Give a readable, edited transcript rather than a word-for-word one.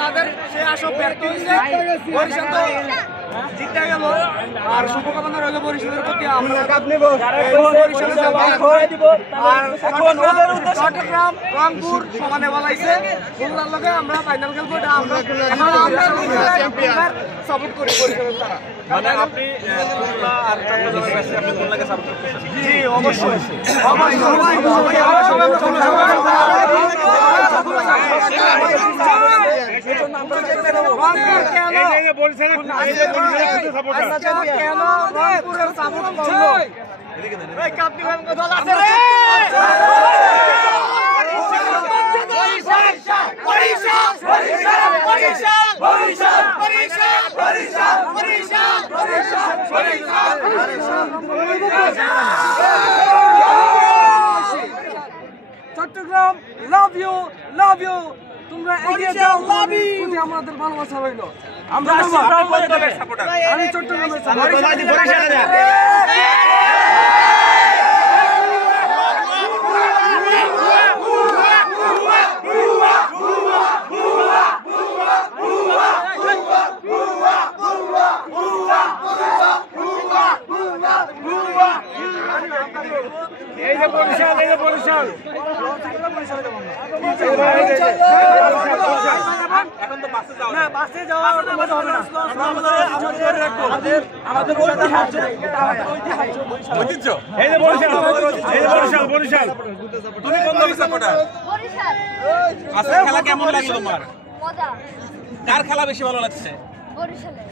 তাদের সে আশা ব্যর্থ হয়েছে, বরিশাল তো জিতে গেল। আর শুভকামনা রইল বরিশালের প্রতি। চট্টগ্রাম রংপুর সমানে বলাইছে, খুলনার লগে আমরা ফাইনাল খেলবো, এটা আমরা সাপোর্ট করি বরিশালের তারা। মানে আপনি খুলনা আর চট্টগ্রামের ম্যাচে আপনি খুলনাকে সাপোর্ট করতেছেন? জি অবশ্যই। Chittagong love you, love you, তোমরা এগিয়ে যাও, লাভ ইউ, আমাদের ভালোবাসা রইল। আমরা আমি চট্টগ্রামের এখন তো বাসে যাও না, বাসে যাওয়া হবে না। আমাদের ঐতিহ্য। এই যে বরিশাল, এই যে বরিশাল, বরিশাল। তুমি কোন দলের সাপোর্টার? বরিশাল। আজকে খেলা কেমন লাগলো তোমার? মজা। কার খেলা বেশি ভালো লাগছে? বরিশালে।